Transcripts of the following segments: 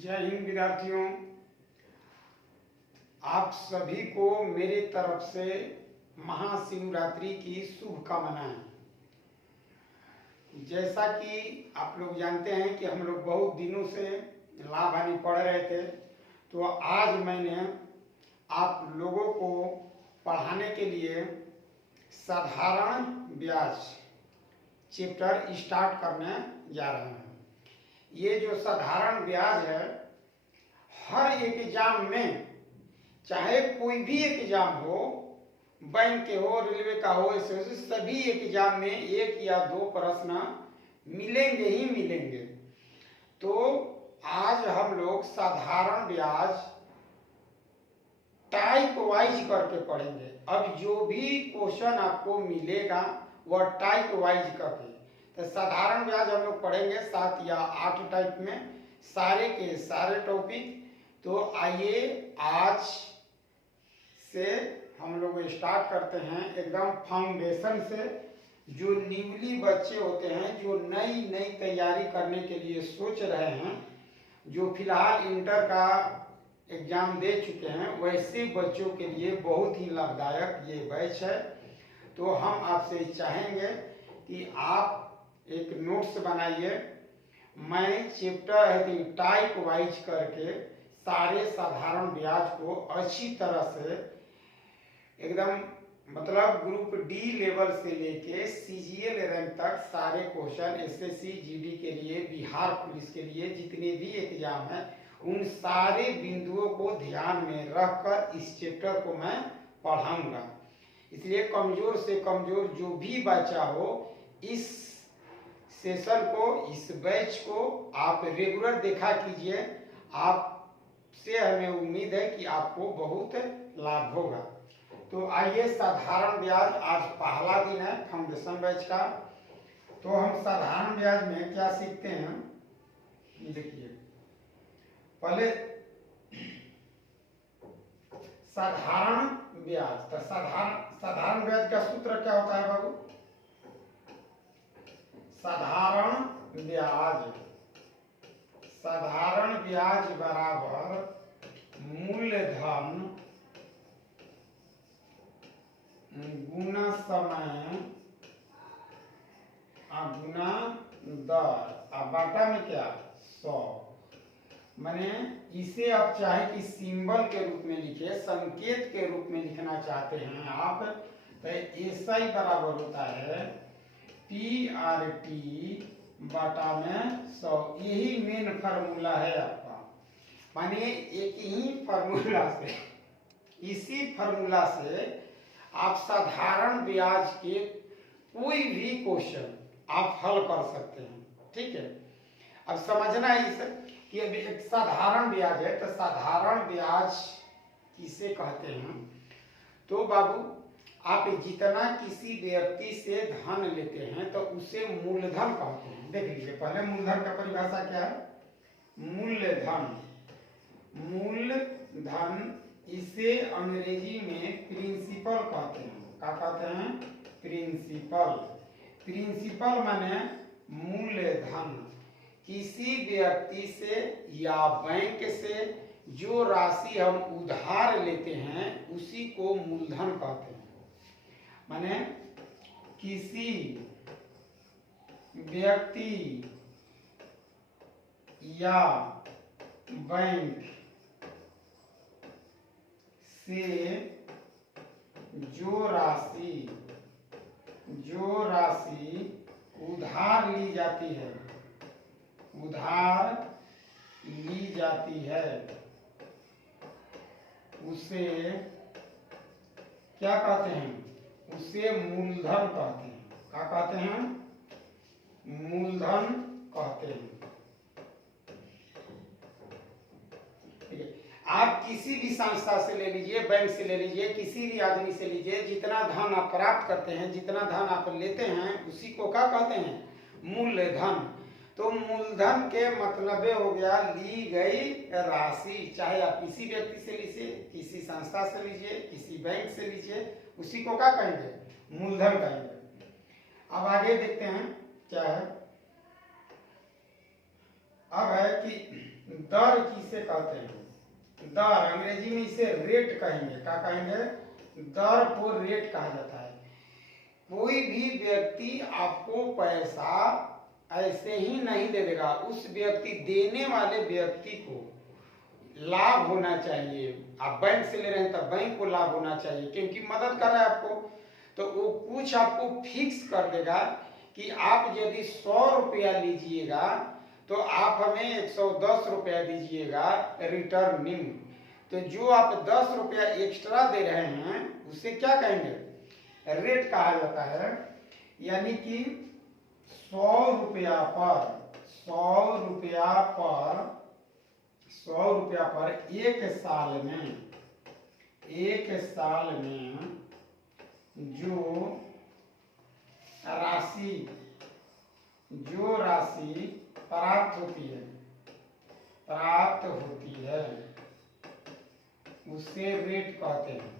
जय हिंद विद्यार्थियों, आप सभी को मेरे तरफ से महाशिवरात्रि की शुभकामनाएं। जैसा कि आप लोग जानते हैं कि हम लोग बहुत दिनों से लाभ हानि पढ़ रहे थे, तो आज मैंने आप लोगों को पढ़ाने के लिए साधारण ब्याज चैप्टर स्टार्ट करने जा रहे हैं। ये जो साधारण ब्याज है, हर एक एग्जाम में, चाहे कोई भी एग्जाम हो, बैंक के हो, रेलवे का हो, ऐसे सभी एग्जाम में एक या दो प्रश्न मिलेंगे ही मिलेंगे। तो आज हम लोग साधारण ब्याज टाइप वाइज करके पढ़ेंगे। अब जो भी क्वेश्चन आपको मिलेगा वह टाइप वाइज करके, तो साधारण ब्याज हम लोग पढ़ेंगे 7 या 8 टाइप में, सारे के सारे टॉपिक। तो आइए आज से हम लोग स्टार्ट करते हैं एकदम फाउंडेशन से। जो न्यूली बच्चे होते हैं, जो नई तैयारी करने के लिए सोच रहे हैं, जो फिलहाल इंटर का एग्जाम दे चुके हैं, वैसे बच्चों के लिए बहुत ही लाभदायक ये बैच है। तो हम आपसे चाहेंगे कि आप एक नोट्स बनाइए। मैं चैप्टर है टाइप वाइज करके सारे साधारण ब्याज को अच्छी तरह से एकदम, मतलब ग्रुप डी लेवल से लेके सीजीएल रैंक तक सारे क्वेश्चन, एसएससी जीडी के लिए, बिहार पुलिस के लिए जितने भी एग्जाम हैं, उन सारे बिंदुओं को ध्यान में रखकर इस चैप्टर को मैं पढ़ाऊंगा। इसलिए कमजोर से कमजोर जो भी बच्चा हो, इस सेशन को, इस बैच को आप रेगुलर देखा कीजिए। आपसे हमें उम्मीद है कि आपको बहुत लाभ होगा। तो आइए, साधारण ब्याज आज पहला दिन है फाउंडेशन बैच का। तो हम साधारण ब्याज में क्या सीखते हैं, देखिए। पहले साधारण ब्याज, तो साधारण ब्याज का सूत्र क्या होता है बाबू? साधारण ब्याज बराबर मूलधन गुना समय गुना दर, बाटा में क्या 100। मैंने इसे आप चाहे कि सिंबल के रूप में लिखे, संकेत के रूप में लिखना चाहते हैं आप, तो ऐसा ही बराबर होता है PRT बाटा में 100। यही मेन फार्मूला है आपका। माने एक ही फार्मूला से, इसी फार्मूला से आप साधारण ब्याज के कोई भी क्वेश्चन आप हल कर सकते हैं। ठीक है, अब समझना है इसे कि अभी एक साधारण ब्याज है, तो साधारण ब्याज किसे कहते हैं? तो बाबू, आप जितना किसी व्यक्ति से धन लेते हैं तो उसे मूलधन कहते हैं। देख लीजिए, पहले मूलधन का परिभाषा क्या है? मूलधन, इसे अंग्रेजी में प्रिंसिपल कहते हैं। क्या कहते हैं? प्रिंसिपल माने मूलधन। किसी व्यक्ति से या बैंक से जो राशि हम उधार लेते हैं उसी को मूलधन कहते हैं। माने किसी व्यक्ति या बैंक से जो राशि उधार ली जाती है, उसे क्या कहते हैं? उसे मूलधन कहते हैं। क्या कहते हैं? मूलधन कहते हैं। ठीक है, आप किसी भी संस्था से ले लीजिए, बैंक से ले लीजिए, किसी भी आदमी से लीजिए, जितना धन आप प्राप्त करते हैं, जितना धन आप लेते हैं, उसी को क्या कहते हैं? मूलधन। तो मूलधन के मतलब हो गया ली गई राशि। चाहे आप किसी व्यक्ति से लीजिए, किसी संस्था से लीजिए, किसी बैंक से लीजिए, उसी को क्या कहेंगे? मूलधन कहेंगे। अब आगे देखते हैं क्या है। अब है कि दर किसे कहते हैं? दर, अंग्रेजी में इसे रेट कहेंगे। क्या कहेंगे? दर को रेट कहा जाता है। कोई भी व्यक्ति आपको पैसा ऐसे ही नहीं दे देगा, उस व्यक्ति, देने वाले व्यक्ति को लाभ होना चाहिए। आप बैंक से ले रहे हैं तो बैंक को लाभ होना चाहिए, क्योंकि मदद कर रहा है आपको। तो वो कुछ आपको फिक्स कर देगा कि आप यदि 100 रुपया लीजिएगा तो आप हमें 110 रुपया दीजिएगा रिटर्निंग। तो जो आप 10 रुपया एक्स्ट्रा दे रहे हैं उसे क्या कहेंगे? रेट कहा जाता है। यानी कि 100 रुपया पर 100 रुपया पर 100 रुपया पर एक साल में जो राशि प्राप्त होती है उसे रेट कहते हैं।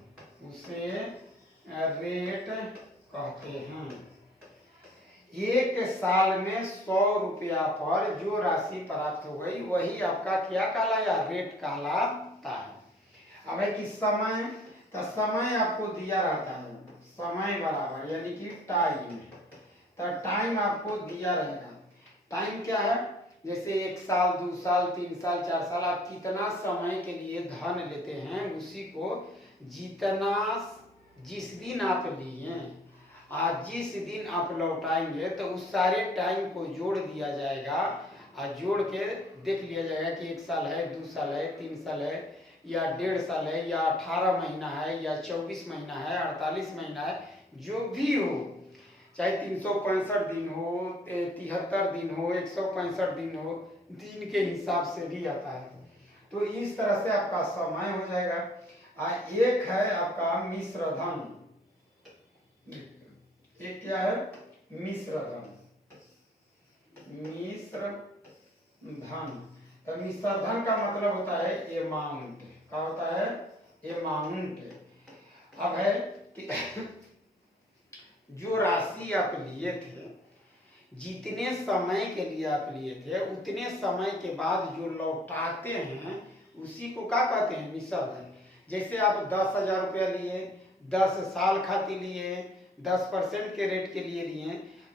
एक साल में 100 रुपया पर जो राशि प्राप्त हो गई वही आपका क्या कहलाया? रेट कहलाता है। अब है कि समय, तो समय आपको दिया रहता है, समय बराबर यानी कि टाइम। तो टाइम आपको दिया रहेगा। टाइम क्या है? जैसे 1 साल, 2 साल, 3 साल, 4 साल, आप कितना समय के लिए धन लेते हैं उसी को जिस दिन आप लिए आज जिस दिन आप लौटाएंगे तो उस सारे टाइम को जोड़ दिया जाएगा और जोड़ के देख लिया जाएगा कि 1 साल है, 2 साल है, 3 साल है, या 1.5 साल है, या 18 महीना है, या 24 महीना है, 48 महीना है, जो भी हो, चाहे 365 दिन हो, 73 दिन हो, 165 दिन हो, दिन के हिसाब से भी आता है। तो इस तरह से आपका समय हो जाएगा। एक है आपका मिश्र धन। एक क्या है? मिश्र धन। तो मिश्र धन का मतलब होता है अमाउंट। क्या होता है? अमाउंट। अब है कि जो राशि आप लिए थे, जितने समय के लिए आप लिए थे, उतने समय के बाद जो लौटाते हैं उसी को क्या कहते हैं? मिश्र धन। जैसे आप 10,000 रुपया लिए, 10 साल खातिर लिए, 10% के रेट के लिए लिए,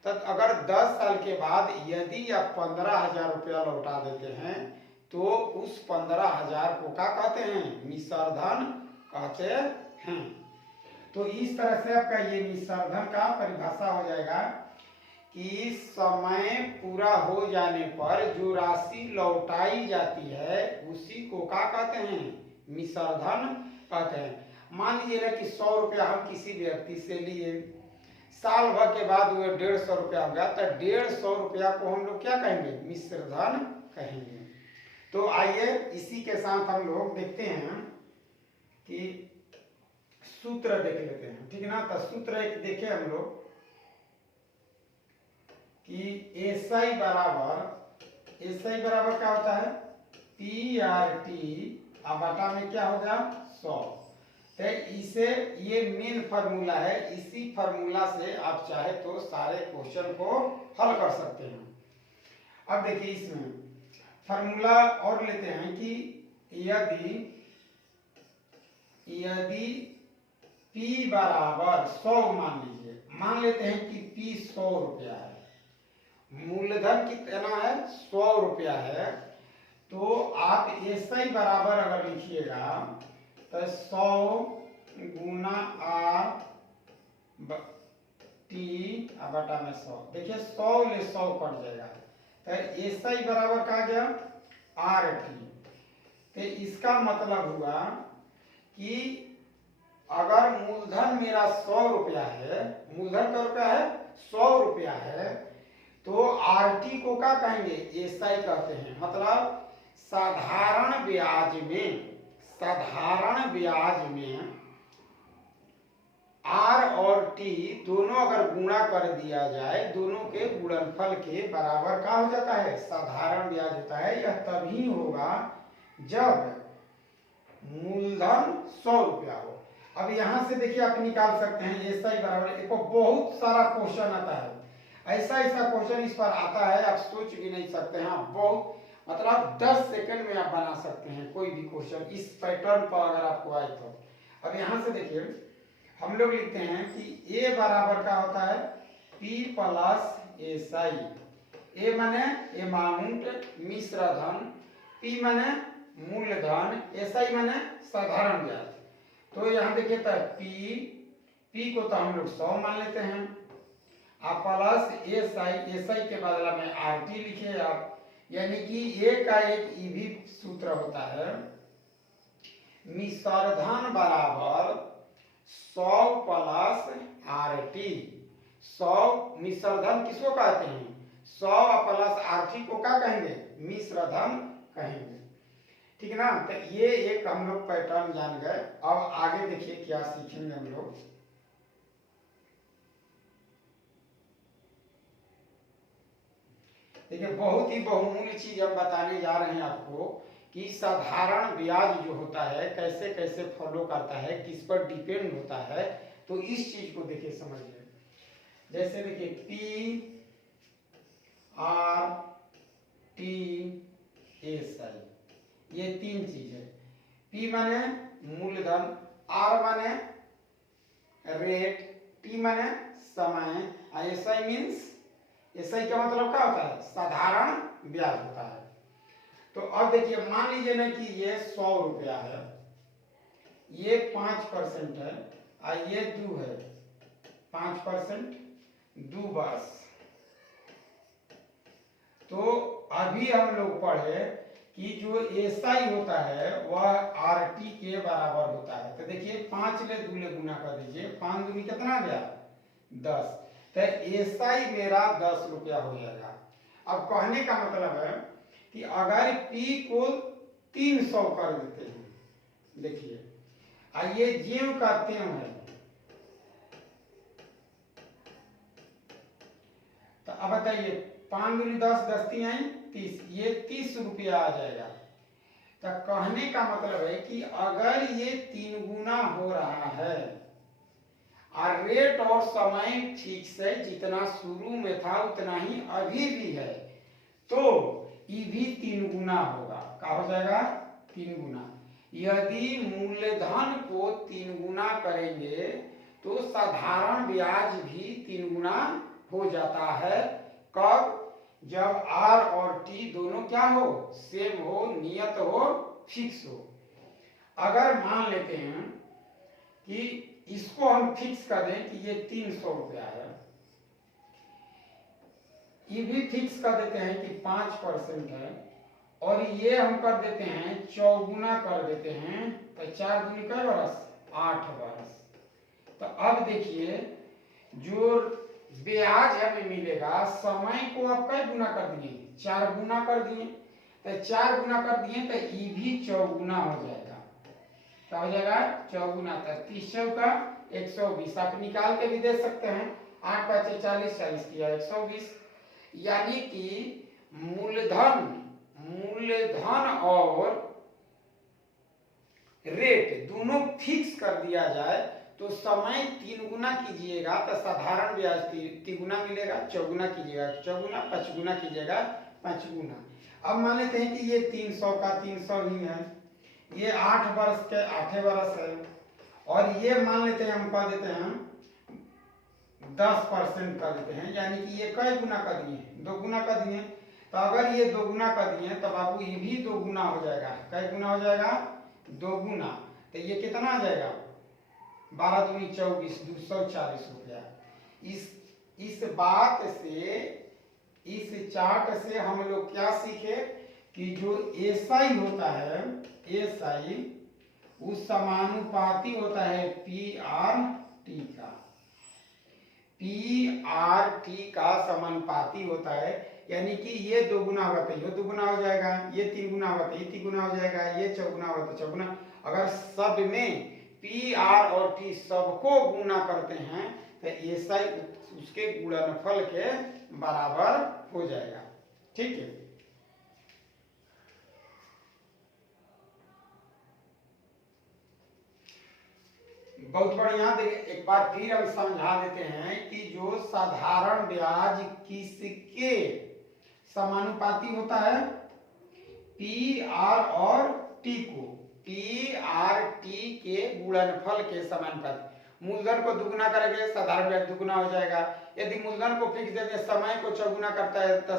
तो अगर 10 साल के बाद यदि आप 15,000 रुपया लौटा देते हैं तो उस 15,000 को क्या कहते हैं? मिश्र धन कहते हैं। तो इस तरह से आपका ये मिश्र धन का परिभाषा हो जाएगा कि समय पूरा हो जाने पर जो राशि लौटाई जाती है उसी को क्या कहते हैं? मिश्र धन कहते हैं। मान लीजिए ना कि 100 रुपया हम किसी व्यक्ति से लिए, साल भर के बाद वो 150 रुपया हो गया, तो 150 रुपया को हम लोग क्या कहेंगे? मिश्र धन कहेंगे। तो आइए इसी के साथ हम लोग देखते हैं कि सूत्र देख लेते हैं, ठीक है ना। तो सूत्र एक देखे हम लोग कि एसआई बराबर क्या होता है? PRT अब बटा में क्या हो गया? 100। तो इसे, ये मेन फार्मूला है, इसी फार्मूला से आप चाहे तो सारे क्वेश्चन को हल कर सकते हैं। अब देखिए इसमें फार्मूला और लेते हैं कि यदि P बराबर 100 मान लेते हैं कि P 100 रुपया है, मूलधन कितना है? 100 रुपया है। तो आप एसआई बराबर अगर लिखिएगा तो 100 गुना RT बटा में 100। देखिए 100 ले 100 कट जाएगा, तो एसआई बराबर क्या गया? RT। तो इसका मतलब हुआ कि अगर मूलधन मेरा 100 रुपया है, मूलधन का रुपया है 100 रुपया है, तो RT को क्या कहेंगे? एसआई कहते हैं। मतलब साधारण ब्याज में R और T दोनों अगर गुणा कर दिया जाए, दोनों के गुणनफल के बराबर क्या हो जाता है? साधारण ब्याज होता है। यह तभी होगा जब मूलधन 100 रुपया हो। अब यहां से देखिए आप निकाल सकते हैं एसआई बराबर, एक बहुत सारा क्वेश्चन आता है, ऐसा क्वेश्चन इस पर आता है आप सोच भी नहीं सकते हैं। बहुत मतलब 10 सेकंड में आप बना सकते हैं कोई भी क्वेश्चन इस पैटर्न पर अगर आपको आए तो। अब यहाँ से देखिए हम लोग लिखते हैं कि ए बराबर का होता है पी प्लस एस आई। ए माने अमाउंट मिश्र धन, पी माने मूलधन, एस आई माने साधारण ब्याज। तो यहाँ देखिए तो पी को तो हम लोग 100 मान लेते हैं, आप प्लस एस आई के बदला में आर टी लिखे आप, यानी कि ए का एक ई भी सूत्र होता है मिश्रधन बराबर 100 प्लस आर टी। 100 मिश्रधन किसको कहते हैं? 100 प्लस आर टी को क्या कहेंगे? मिश्रधन कहेंगे। ठीक है ना। तो ये एक हम लोग पैटर्न जान गए। अब आगे देखिए क्या सीखेंगे हम लोग। देखिए बहुत ही बहुमूल्य चीज हम बताने जा रहे हैं आपको कि साधारण ब्याज जो होता है कैसे कैसे फॉलो करता है, किस पर डिपेंड होता है। तो इस चीज को देखिए समझिए। जैसे देखिए P R T S I, ये तीन चीज है। पी माने मूलधन, आर माने रेट, टी माने समय, S I means, S I का मतलब क्या होता है? साधारण ब्याज होता है। तो अब देखिए मान लीजिए ना कि ये 100 रुपया है, ये 5% है और ये 2 है, 5% 2 वर्ष। तो अभी हम लोग पढ़े कि जो एसआई होता है वह आर टी के बराबर होता है। तो देखिए 5 ले 2 ले गुना कर दीजिए, 5 दूनी कितना गया? 10। तो एसआई मेरा 10 रुपया हो जाएगा। अब कहने का मतलब है कि अगर पी को 300 कर देते हैं, देखिए ये ज्यों का त्यों है, तो अब बताइए 5 दूनी 10, 10 तीन आई 30, ये 30 रुपया आ जाएगा। तो कहने का मतलब है कि अगर ये 3 गुना हो रहा है और रेट और समय ठीक से जितना शुरू में था उतना ही अभी भी है, तो ये भी 3 गुना होगा। क्या हो जाएगा? 3 गुना। यदि मूलधन को 3 गुना करेंगे तो साधारण ब्याज भी 3 गुना हो जाता है। कब? जब आर और टी दोनों क्या हो? सेम हो, नियत हो, फिक्स हो। अगर मान लेते हैं कि इसको हम फिक्स कर दें कि ये 300 रुपया है, ये भी फिक्स कर देते हैं कि 5% है, और ये हम कर देते हैं 4 कर देते हैं, तो 4 दूनी कै बरस? 8 बरस। तो अब देखिए जो ब्याज हमें मिलेगा, समय को आप कै गुना कर दिए? 4 गुना कर दिए। तो 4 गुना कर दिए तो ये भी 4 गुना हो जाएगा। क्या हो जाएगा? 4 गुना। तो 30 चौका 120, आप निकाल के भी दे सकते हैं। 8 5 40, 40 किया 120। यानी कि मूलधन और रेट दोनों फिक्स कर दिया जाए तो समय 3 गुना कीजिएगा तो साधारण ब्याज 3 गुना मिलेगा, 4 गुना कीजिएगा 4 गुना, 5 गुना कीजिएगा 5 गुना। अब मान लेते हैं कि ये 300 का 300 ही है, ये 8 वर्ष के 8 वर्ष है, और ये मान लेते हैं हम कह देते हैं 10% कर देते हैं, यानी कि ये कई गुना कर दिए? 2 गुना कर दिए। तो अगर ये 2 गुना कर दिए तो बाबू ये भी 2 गुना हो जाएगा। कई गुना हो जाएगा? 2 गुना। तो ये कितना आ जाएगा? 12 दूनी 24, 240 रुपया। इस बात से, इस चार्ट से हम लोग क्या सीखे कि जो एसआई होता है, एसआई उस समानुपाती होता है पी आर टी का। पी आर टी का समानुपाती होता है, यानी कि ये 2 गुना होगा तो ये 2 गुना हो जाएगा, ये 3 गुना होगा तो ये 3 गुना हो जाएगा, ये 4 गुना होगा तो 4 गुना। अगर सब में पी आर और टी सबको गुना करते हैं तो एसआई उसके गुणनफल के बराबर हो जाएगा। ठीक है। बहुत बढ़िया। देखिए एक बार फिर हम समझा देते हैं कि जो साधारण ब्याज किसके समानुपाती होता है? पी आर और टी को पी आर टी के गुणनफल के समानुपाती। मूलधन को दुगुना करेंगे साधारण ब्याज दुगुना हो जाएगा। यदि मूलधन को फिक्स देंगे समय को चौगुना करता है तो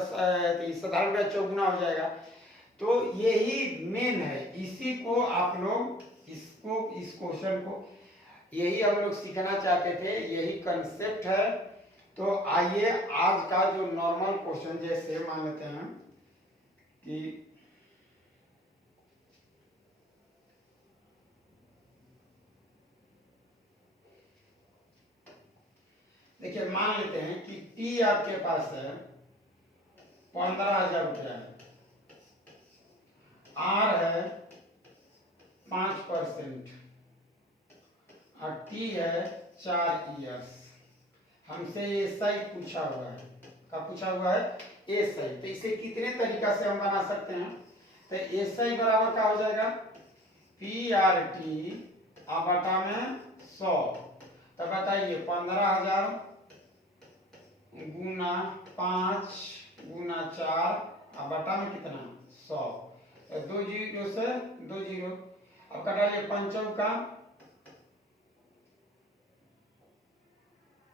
साधारण ब्याज चौगुना हो जाएगा। तो यही मेन है, इसी को आप लोग इस क्वेश्चन को यही हम लोग सीखना चाहते थे, यही कंसेप्ट है। तो आइए आज का जो नॉर्मल क्वेश्चन जैसे मान लेते हैं कि देखिए मान लेते हैं कि P आपके पास है 15,000 रुपया है, R है 5% और T है 4 ईयर्स। हमसे एसआई पूछा हुआ है, क्या पूछा हुआ है? एसआई। तो इसे कितने तरीका से हम बना सकते हैं? तो एसआई बराबर क्या हो जाएगा? पी आर टी बटा में 100। तो बताइए 15,000 गुना 5 गुना 4 बटा में कितना? 100। तो 2 जीरो से 2 जीरो। अब कटाइए पंचौ का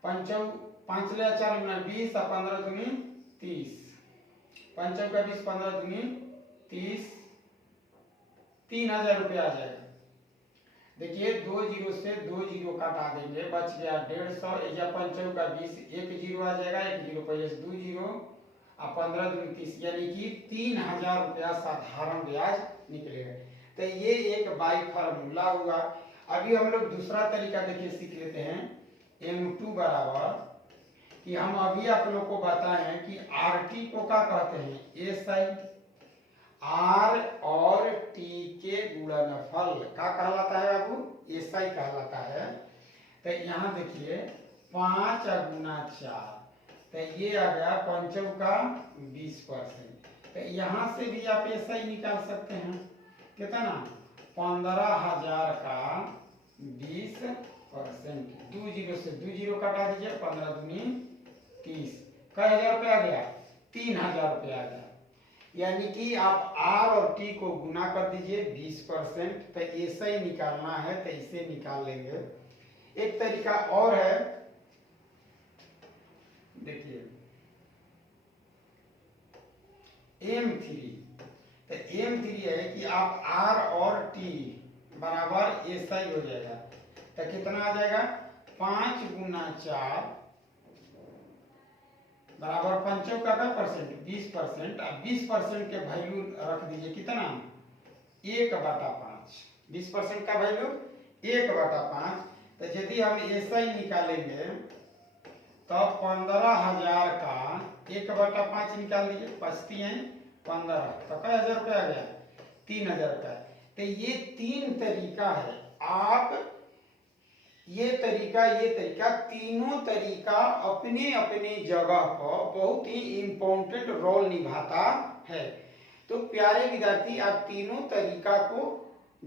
5 ले 4 गुना 20 और 15 दूनी 30। पंचौ का 20 15 दूनी 30, 3,000 रुपया आ जाएगा। देखिए 2 जीरो से 2 जीरो काटा देंगे, बच गया 150। या पंचौ का 20 1 जीरो आ जाएगा, 1 जीरो पहले से 2 जीरो और 15 दूनी 30, यानी कि 3,000 रुपया साधारण ब्याज निकलेगा। तो ये एक बाई फार्मूला हुआ। अभी हम लोग दूसरा तरीका देखिए सीख लेते हैं। M2 बराबर कि हम अभी आप लोग को बताए हैं कि RT को क्या कहते हैं? SI। R और T के गुणनफल क्या कहलाता है बाबू? SI कहलाता है। तो यहाँ देखिए 5 गुना 4, तो ये आ गया पंचौ का 20%। तो यहाँ से भी आप SI निकाल सकते हैं। कितना? 15,000 का 20%। 2 जीरो से 2 जीरो कटा दीजिए, 15 दूनी 30। कई हजार रुपया आ गया? 3,000 रुपया आ गया। यानी कि आप R और T को गुना कर दीजिए 20%। तो ऐसा ही निकालना है तो इसे निकाल लेंगे। एक तरीका और है, देखिए M3। तो M3 है कि आप R और T बराबर ऐसा ही हो जाएगा। तो कितना आ जाएगा? 5 गुना 4 बराबर पंचौ का 20%। अब 20% के वैल्यू रख दीजिए कितना? 1/5। 20% का वैल्यू 1/5। तो यदि हम ऐसा ही निकालेंगे तो 15,000 का 1/5 निकाल दीजिए, बचती हैं 15। तो कई हजार रुपया आ गया? 3,000 रुपया। तो ये 3 तरीका है। आप ये तरीका तीनों तरीका अपने अपने जगह पर बहुत ही इम्पोर्टेंट रोल निभाता है। तो प्यारे विद्यार्थी, आप तीनों तरीका को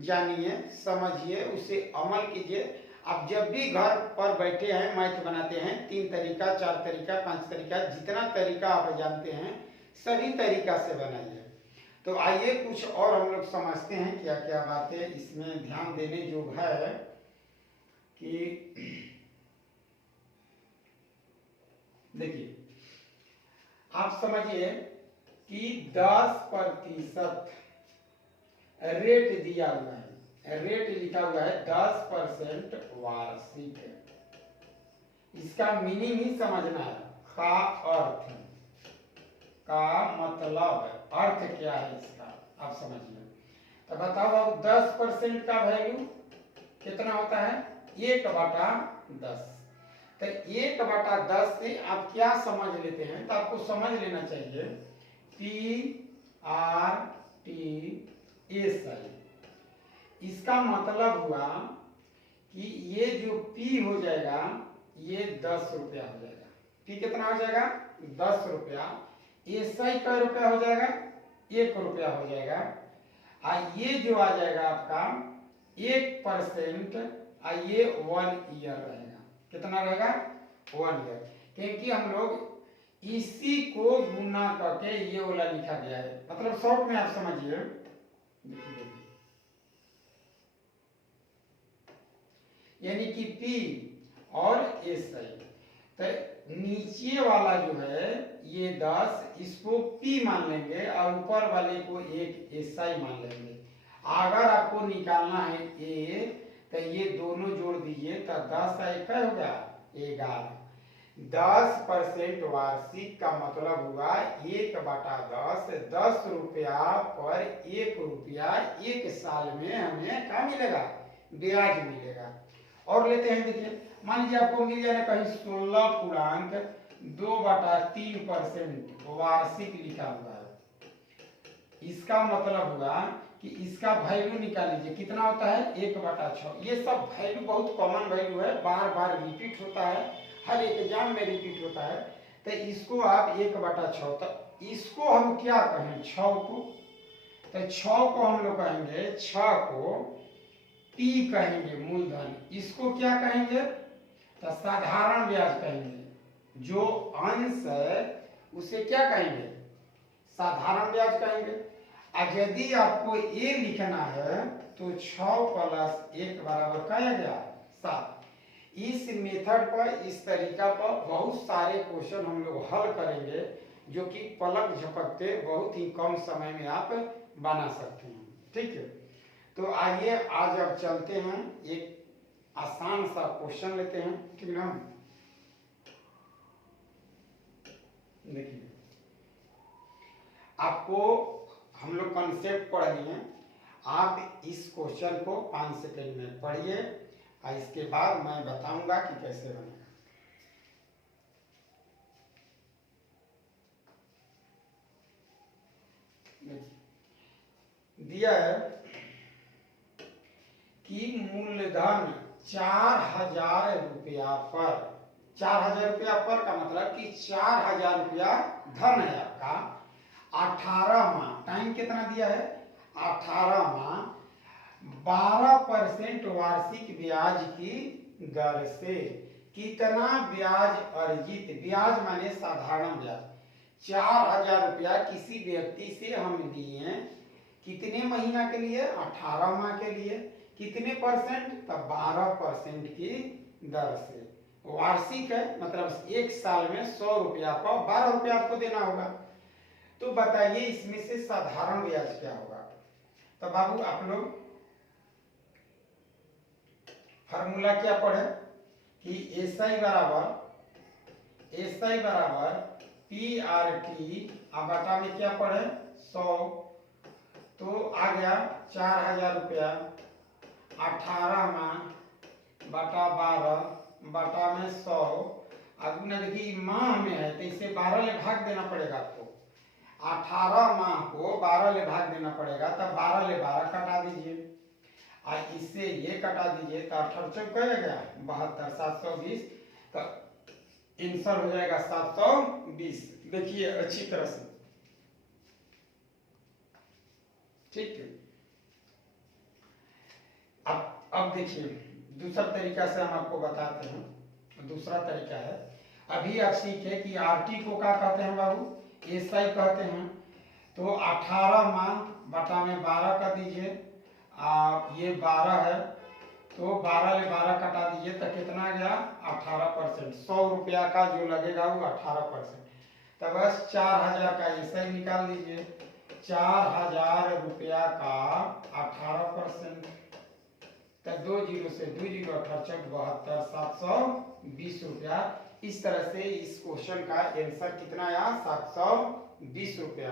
जानिए, समझिए, उसे अमल कीजिए। आप जब भी घर पर बैठे हैं मैथ बनाते हैं, 3 तरीका 4 तरीका 5 तरीका, जितना तरीका आप जानते हैं सभी तरीका से बनाइए। तो आइए कुछ और हम लोग समझते हैं क्या क्या बातें इसमें ध्यान देने योग्य है। कि देखिए आप समझिए कि 10% रेट दिया हुआ है, रेट लिखा हुआ है 10% वार्षिक। इसका मीनिंग ही समझना है, का अर्थ, का मतलब, अर्थ क्या है इसका आप समझिए। तो बताओ अब 10% का वैल्यू कितना होता है? 1/10। तो 1/10 से आप क्या समझ लेते हैं? तो आपको समझ लेना चाहिए PRTSI। इसका मतलब हुआ कि ये जो P हो जाएगा ये 10 रुपया हो जाएगा। P कितना हो जाएगा? 10 रुपया। SI का रुपया हो जाएगा? 1 रुपया हो जाएगा। ये जो आ जाएगा आपका 1%, ये 1 ईयर रहेगा। कितना रहेगा? 1 ईयर। क्योंकि हम लोग इसी को गुना करके ये वाला लिखा गया है। मतलब शॉर्ट में आप समझिए, देखिए यानी कि P और SI, तो नीचे वाला जो है ये 10, इसको P मान लेंगे और ऊपर वाले को एक SI मान लेंगे। अगर आपको निकालना है A, तो ये दोनों जोड़ दीजिए, तो 10 क्या हो गया 11। 10% वार्षिक का मतलब हुआ 1/10, 10 रुपया पर 1 रुपया 1 साल में हमें क्या मिलेगा, ब्याज मिलेगा। और लेते हैं, देखिए मान लीजिए आपको मिल जाए कहीं 16.2/3% वार्षिक लिखा हुआ है। इसका मतलब हुआ कि इसका वैल्यू निकाल लीजिए, कितना होता है 1/6। ये सब वैल्यू बहुत कॉमन वैल्यू है, बार बार रिपीट होता है, हर एक एग्जाम में रिपीट होता है। तो इसको आप 1/6, तो इसको हम क्या कहें 6 को, तो 6 को हम लोग कहेंगे, 6 को P कहेंगे मूलधन। इसको क्या कहेंगे, तो साधारण ब्याज कहेंगे। जो अंश है उसे क्या कहेंगे, साधारण ब्याज कहेंगे। और यदि आपको ये लिखना है तो 6 + 1 बराबर क्या गया 7। इस मेथड पर, इस तरीका पर बहुत सारे क्वेश्चन हम लोग हल करेंगे, जो कि पलक झपकते बहुत ही कम समय में आप बना सकते हैं। ठीक है, तो आइए आज अब चलते हैं, एक आसान सा क्वेश्चन लेते हैं। ठीक ना, देखिए आपको हम लोग कंसेप्ट पढ़नी है। आप इस क्वेश्चन को 5 सेकंड में पढ़िए और इसके बाद मैं बताऊंगा कि कैसे बनेगा। दिया है कि मूलधन 4000 रुपया पर, 4000 रुपया पर का मतलब कि 4000 रुपया धन है आपका, 18 माह, टाइम कितना दिया है 18 माह, 12% वार्षिक ब्याज की दर से कितना ब्याज अर्जित, ब्याज माने साधारण ब्याज, 4000 रुपया किसी व्यक्ति से हम लिए, कितने महीना के लिए 18 माह के लिए, कितने परसेंट, तो 12% की दर से। वार्षिक है मतलब एक साल में 100 रुपया पर 12 रुपया आपको देना होगा। तो बताइए इसमें से साधारण ब्याज क्या होगा। तो बाबू आप लोग फार्मूला क्या पढ़े कि SI बराबर PRT, अब बटा में क्या पढ़े 100, तो आ गया 4000 रुपया, 18 माह बटा 12 बटा में 100। अब ना देखिए माह में है तो इसे 12 ले भाग देना पड़ेगा आपको, 18 माह को 12 ले भाग देना पड़ेगा, तब 12 ले 12 कटा दीजिए और इससे ये कटा दीजिए, तो 18 चौक क्या गया 72, 720, तो आंसर हो जाएगा 720। देखिए अच्छी तरह से, ठीक है। अब देखिए दूसरा तरीका से हम आपको बताते हैं। दूसरा तरीका है, अभी आप सीखे कि RT को क्या कहते हैं बाबू, SI कहते हैं। तो 18 माह बटा में 12 कर दीजिए, ये 12 है तो 12 ले 12 कटा दीजिए, तो कितना गया 18%। 100 रुपया का जो लगेगा वो 18%, तो बस 4000 का SI निकाल दीजिए, 4000 रुपया का 18%, तो 2 जीरो से 2 जीरो 18 72, 720 रुपया। इस तरह से इस क्वेश्चन का आंसर कितना आया 720 रुपया।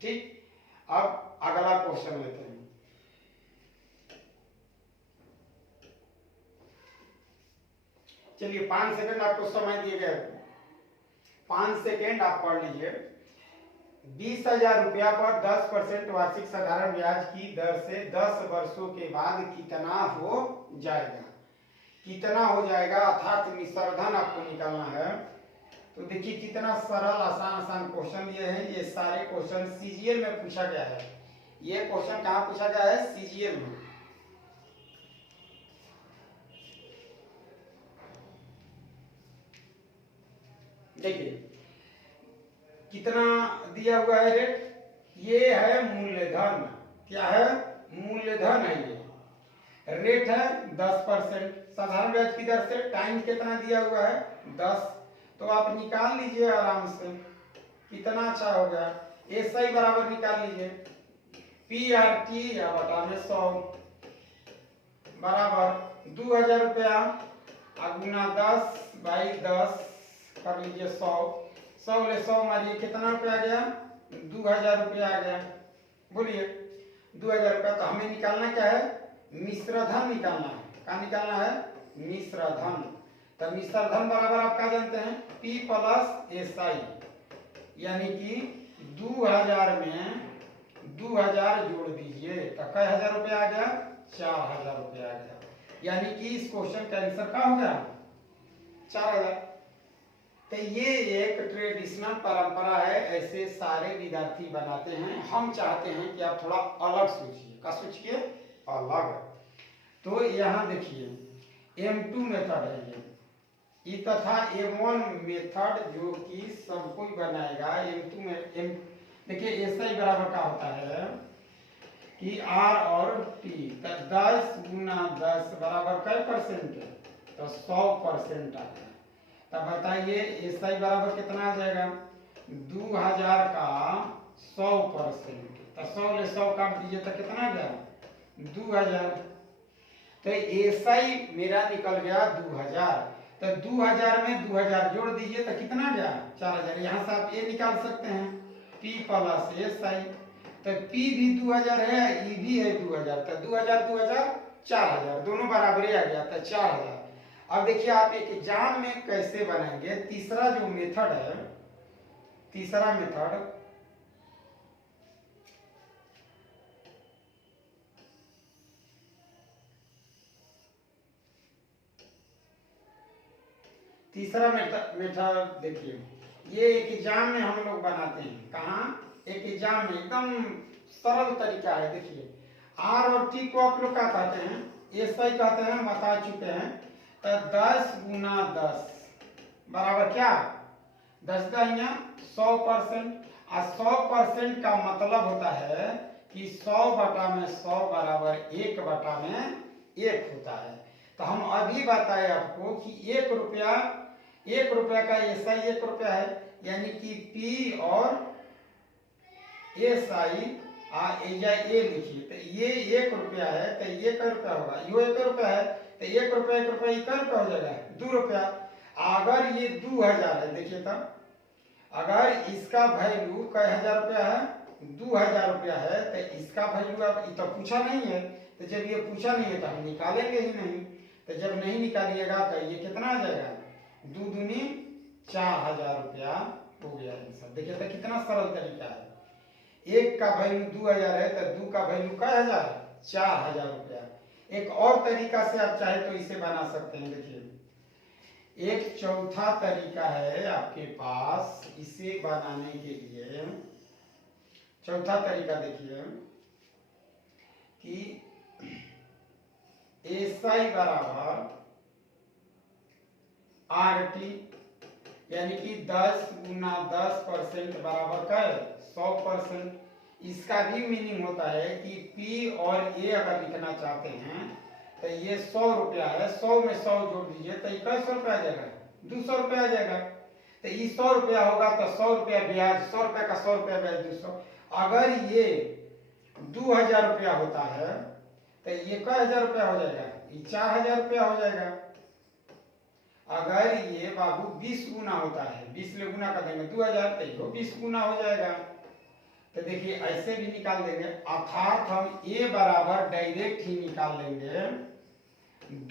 ठीक, अब अगला क्वेश्चन लेते हैं। चलिए 5 सेकंड आपको समय दिए गए, 5 सेकंड आप पढ़ लीजिए। 20,000 रुपया पर 10% वार्षिक साधारण ब्याज की दर से 10 वर्षों के बाद कितना हो जाएगा, कितना हो जाएगा अर्थात निस्सरधन आपको निकालना है। तो देखिए कितना सरल आसान क्वेश्चन ये है। ये सारे क्वेश्चन CGL में पूछा गया है। ये क्वेश्चन कहाँ पूछा गया है, CGL में। देखिए कितना दिया हुआ है रेट, ये है मूल्यधन, क्या है, मूल्यधन है, ये रेट है 10%, साधारण ब्याज की दर से, टाइम कितना दिया हुआ है 10, तो आप निकाल लीजिए आराम से, कितना अच्छा हो गया, एसआई बराबर निकाल लीजिए, पीआरटी या बटा में 100 बराबर 2000 रुपया, गुना 10 बाई 10 कर लीजिए 100, 100 ले 100 मारिए, कितना रुपया आ गया, 2000 रुपया आ गया, बोलिए 2000 रुपया। तो हमें निकालना क्या है, मिश्रधन निकालना है, क्या निकालना है, मिश्रधन। तो मिश्रधन बराबर आप क्या जानते हैं, P प्लस एसआई, यानी कि 2000 में 2000 जोड़ दीजिए तो कई हजार रुपया आ गया, 4000 रुपया आ गया, यानी कि इस क्वेश्चन का आंसर क्या हो गया, 4000। तो ये एक ट्रेडिशनल परंपरा है, ऐसे सारे विद्यार्थी बनाते हैं। हम चाहते हैं कि आप थोड़ा अलग सोचिए, क्या सोचिए, अलग। तो यहाँ देखिए M2 मेथड है ये तथा M1 मेथड जो कि सब कोई बनाएगा। M2 में देखिए एसआई बराबर क्या होता है कि R और T, तो 10 गुना 10 बराबर कै परसेंट है, तो 100% आ गया। तब बताइए एसआई बराबर कितना आ जाएगा, 2000 का 100%, तो 100 ले 100 काट दीजिए तो कितना गया, 2000। तो एसआई मेरा निकल गया 2000, तो 2000 में 2000 जोड़ दीजिए तो कितना गया, 4000। यहाँ से आप ये निकाल सकते हैं P प्लस एसआई, तो P भी 2000 है, E भी है 2000, तो 2000 2000 4000, दोनों बराबरी आ गया था 4000। अब देखिए आप एक एग्जाम में कैसे बनाएंगे, तीसरा जो मेथड है, तीसरा मेथड मेथड देखिए, ये एक एग्जाम में हम लोग बनाते हैं, कहाँ, एक एग्जाम में एकदम सरल तरीका है। देखिए R और T को आप लोग क्या कहते हैं, एसआई कहते हैं, बता चुके हैं। तो 10 गुना 10 बराबर क्या, 10 दहिया 100%, और 100% का मतलब होता है कि 100 बटा में 100 बराबर 1 बटा में 1 होता है। तो हम अभी बताए आपको कि 1 रुपया का एसआई 1 रुपया है, यानी कि P और एसआई ए लिखिए, तो ये 1 रुपया है, तो ये कै रुपया होगा, यो 1 रुपया है, तो 1 रुपया 1 रुपया कै रुपया हो जाएगा, 2 रुपया। अगर ये 2000 है, देखिए तब अगर इसका वैल्यू कई हजार रुपया है, 2000 रुपया है, तो इसका वैल्यू अब तो पूछा नहीं है, तो जब ये पूछा नहीं है तो हम निकालेंगे ही नहीं। तो जब नहीं निकालिएगा तो ये कितना आ जाएगा, 2 दूनी 4000 रुपया हो गया आंसर। देखिए तो कितना सरल तरीका है, 1 का वैल्यू 2000 है, तो 2 का वैल्यू कै हजार, 4000 रुपया। एक और तरीका से आप चाहे तो इसे बना सकते हैं। देखिए एक चौथा तरीका है आपके पास इसे बनाने के लिए, चौथा तरीका देखिए कि एसआई बराबर आरटी, यानी कि 10 गुना 10% बराबर क्या है, 100%। इसका भी मीनिंग होता है कि P और A अगर लिखना चाहते हैं तो ये 100 रुपया है, 100 में 100 जोड़ दीजिए तो ये 100 रुपया आ जाएगा, 200 रुपया आ जाएगा। तो ये 100 रुपया होगा तो 100 रुपया ब्याज, 100 रुपया का 100 रुपया ब्याज 200। अगर ये 2000 रुपया होता है तो ये कै हजार रुपया हो जाएगा, ये 4000 रुपया हो जाएगा। अगर ये बाबू 20 गुना होता है, 20 ले गुना कर देंगे 2000, तो ये 20 गुना हो जाएगा। तो देखिए ऐसे भी निकाल देंगे, अर्थात हम ए बराबर डायरेक्ट ही निकाल लेंगे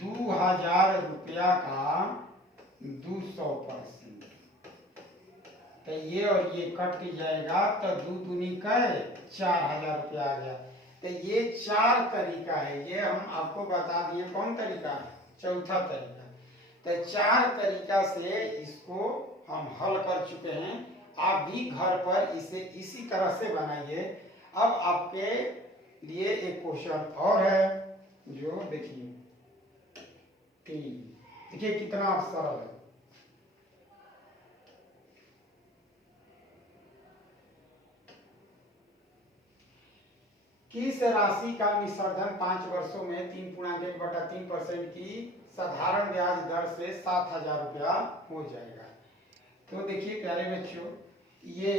2000 रुपया का 200%। तो ये और ये कट जाएगा तो 2 दूनी कै 4000 रुपया आ गया। तो ये 4 तरीका है, ये हम आपको बता दिए कौन तरीका है, चौथा तरीका। तो 4 तरीका से इसको हम हल कर चुके हैं। आप भी घर पर इसे इसी तरह से बनाइए। अब आपके लिए एक क्वेश्चन और है जो देखिए, देखिए कितना सरल है। किस राशि का निस्वर्धन 5 वर्षों में 3.1/3% की साधारण ब्याज दर से 7,000 रुपया हो जाएगा। तो देखिए प्यारे बच्चों, ये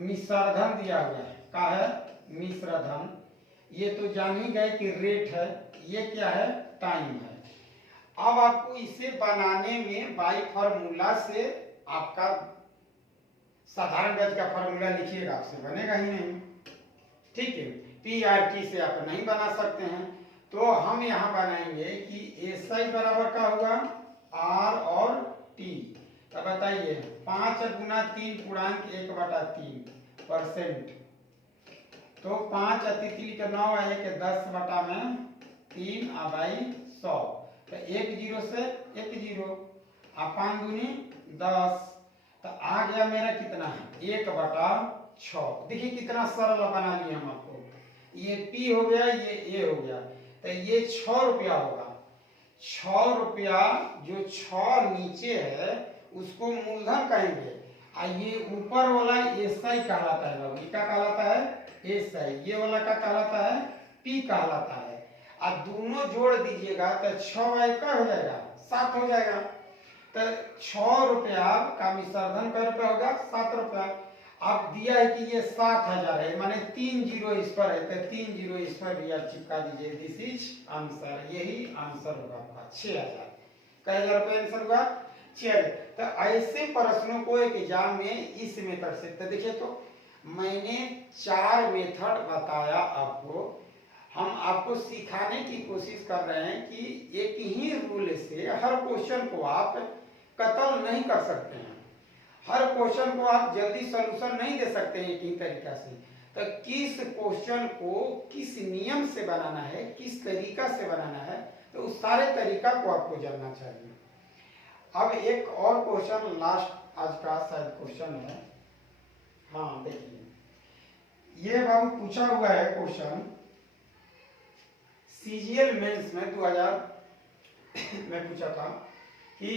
निस्वर्धन दिया हुआ है, का है निस्वर्धन। ये तो जान ही गए कि रेट है, ये क्या है टाइम है। अब आपको इसे बनाने में बाई फार्मूला से आपका साधारण ब्याज का फार्मूला लिखिएगा, आपसे बनेगा ही नहीं, ठीक है। PRT से आप नहीं बना सकते हैं, तो हम यहाँ बनाएंगे कि SI बराबर का होगा R और T। तो बताइए 5 गुना 3.1/3%। तो 5 अतिथि के 9 आए के 10 बटा में 3/100। तो 1 जीरो से 1 जीरो, 5 दूनी 10। तो आ गया मेरा कितना है 1/6। देखिए कितना सरल बना लिया हम आपको। ये P हो गया, ये A हो गया, तो ये 6 रुपया होगा। 6 रुपया जो 6 नीचे है उसको मूलधन कहेंगे, और ये ऊपर वाला SI कहलाता है बाबू। क्या कहलाता है SI। ये वाला क्या कहलाता है P कहलाता है। और दोनों जोड़ दीजिएगा तो 6 का हो जाएगा 7 हो जाएगा। तो 6 रुपया का निस्वर्धन का रुपया होगा 7 रुपया। अब दिया है कि ये 7,000 है, माने 3 जीरो इस पर है, तो 3 जीरो इस पर भी आप चिपका दीजिए। दिस इज आंसर, यही आंसर होगा आपका 6,000। कई हजार रुपये आंसर होगा 6,000। तो ऐसे प्रश्नों को एक एग्जाम में इस मेथड से, तो देखिए तो मैंने 4 मेथड बताया आपको। हम आपको सिखाने की कोशिश कर रहे हैं कि एक ही रूल से हर क्वेश्चन को आप कत्ल नहीं कर सकते हैं, हर क्वेश्चन को आप जल्दी सॉल्यूशन नहीं दे सकते हैं एक ही तरीका से। तो किस क्वेश्चन को किस नियम से बनाना है, किस तरीका से बनाना है, तो उस सारे तरीका को आपको जानना चाहिए। अब एक और क्वेश्चन लास्ट आज का शायद क्वेश्चन है। हाँ देखिए, ये बाबू पूछा हुआ है क्वेश्चन CGL मेंस में 2000 में पूछा था कि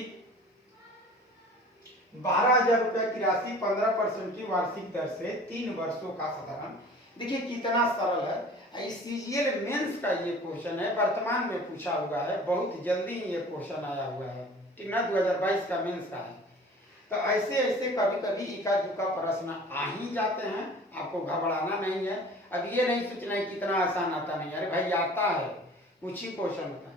12,000 रुपए की राशि 15% की वार्षिक दर से 3 वर्षों का साधारण। देखिए कितना सरल है। इस CGL मेंस का ये क्वेश्चन है, वर्तमान में पूछा हुआ है, बहुत जल्दी ये क्वेश्चन आया हुआ है, ठीक ना, 2022 का मेंस का है। तो ऐसे ऐसे कभी कभी इक्का दुक्का प्रश्न आ ही जाते हैं, आपको घबराना नहीं है। अब ये नहीं सोचना है कितना आसान आता नहीं, अरे भाई आता है, कुछ ही क्वेश्चन होता है।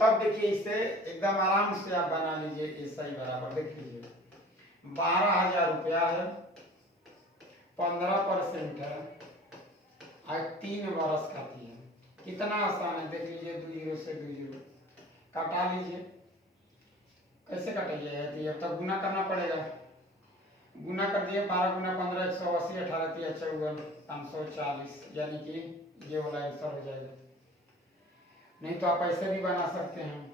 तब देखिए इसे एकदम आराम से आप बना लीजिए। SI बराबर देख लीजिए 12,000 रुपया है, 15% है, आज 3 वर्ष खाती है। कितना आसान है देख लीजिए, 2 जीरो से 2 जीरो कटा लीजिए। कैसे कटाइए, अब तक गुना करना पड़ेगा। गुना कर दिए 12 गुना 15 180, 18 3 54 540, यानी कि ये वाला आंसर हो जाएगा। नहीं तो आप ऐसे भी बना सकते हैं।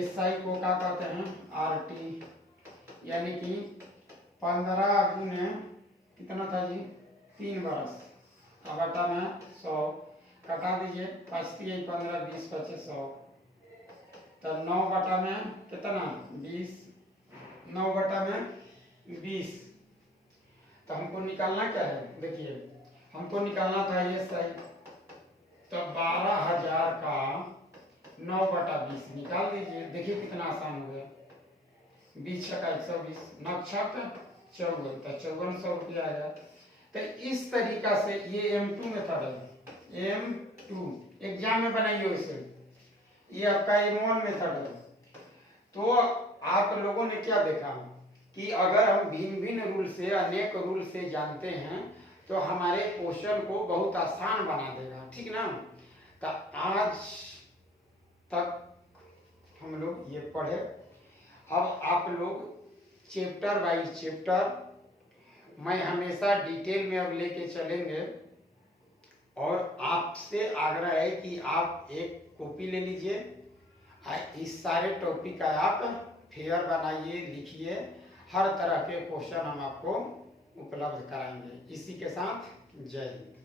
SI को क्या कहते हैं RT, यानी कि 15 गुने कितना था जी 3 वर्ष, अब बटा में 100 कटा दीजिए, 5 3 15 20 25 100, तो 9 बटा में कितना 20, 9 बटा में 20। तो हमको निकालना क्या है, देखिए हमको निकालना था SI, तो 12,000 का 9 बटा 20 निकाल दीजिए। देखिए कितना आसान हो गया, 20 का 120, 9 छक 54, तो 5400 रुपया आएगा। तो इस तरीका से ये M2 मेथड है, M2 एग्जाम में बनाइए इसे, ये आपका M1 मेथड है। तो आप लोगों ने क्या देखा कि अगर हम भिन्न भिन्न रूल से, अनेक रूल से जानते हैं तो हमारे क्वेश्चन को बहुत आसान बना देगा, ठीक ना। तो आज तक हम लोग ये पढ़े, अब आप लोग चैप्टर बाय चैप्टर मैं हमेशा डिटेल में अब लेके चलेंगे, और आपसे आग्रह है कि आप एक कॉपी ले लीजिए, इस सारे टॉपिक का आप फेयर बनाइए, लिखिए, हर तरह के क्वेश्चन हम आपको उपलब्ध कराएंगे। इसी के साथ जय हिंद।